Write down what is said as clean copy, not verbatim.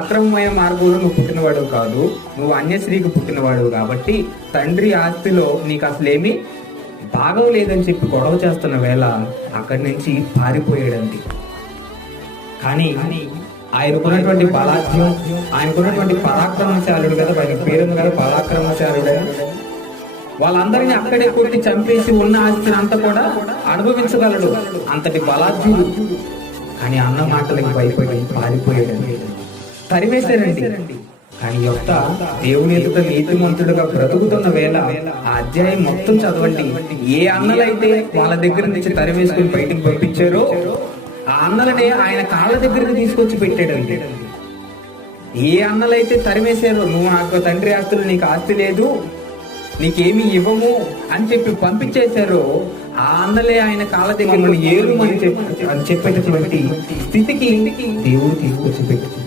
అక్రమమైన మార్గంలో నువ్వు పుట్టినవాడు కాదు, నువ్వు అన్యశ్రీకి పుట్టినవాడు కాబట్టి తండ్రి ఆస్తిలో నీకు అసలేమి భాగం లేదని చెప్పి గొడవ చేస్తున్న వేళ అక్కడి నుంచి పారిపోయాడండి. కానీ ఆయనకున్నటువంటి బలాధ్యం, ఆయనకున్నటువంటి పరాక్రమశాలుడు కదా, ఆయన పేరుంది కదా పరాక్రమశాలుడు. వాళ్ళందరినీ అక్కడే కొట్టి చంపేసి ఉన్న ఆస్తిని అంతా కూడా అనుభవించగలడు, అంతటి బలాధ్యుడు. కానీ అన్న మాటలకి భయపడి పారిపోయాడండి, తరివేశారండి. కానీ యొక్క దేవుని ఎదుట నీతిమంతుడుగా బ్రతుకుతున్న వేళ ఆ అధ్యాయం మొత్తం చదవండి. ఏ అన్నలైతే వాళ్ళ దగ్గర నుంచి తరివేసుకుని బయటకు పంపించారో ఆ అన్నలనే ఆయన కాళ్ళ దగ్గరికి తీసుకొచ్చి పెట్టాడండి. ఏ అన్నలైతే తరివేశారో, నువ్వు నాకు తండ్రి ఆస్తులు, నీకు ఆస్తి లేదు, నీకేమి ఇవ్వము అని చెప్పి పంపించేశారో ఆ అన్నలే ఆయన కాళ్ళ దగ్గర ఏరు అని చెప్పేటటువంటి స్థితికి దేవుడు తీసుకొచ్చి పెట్టి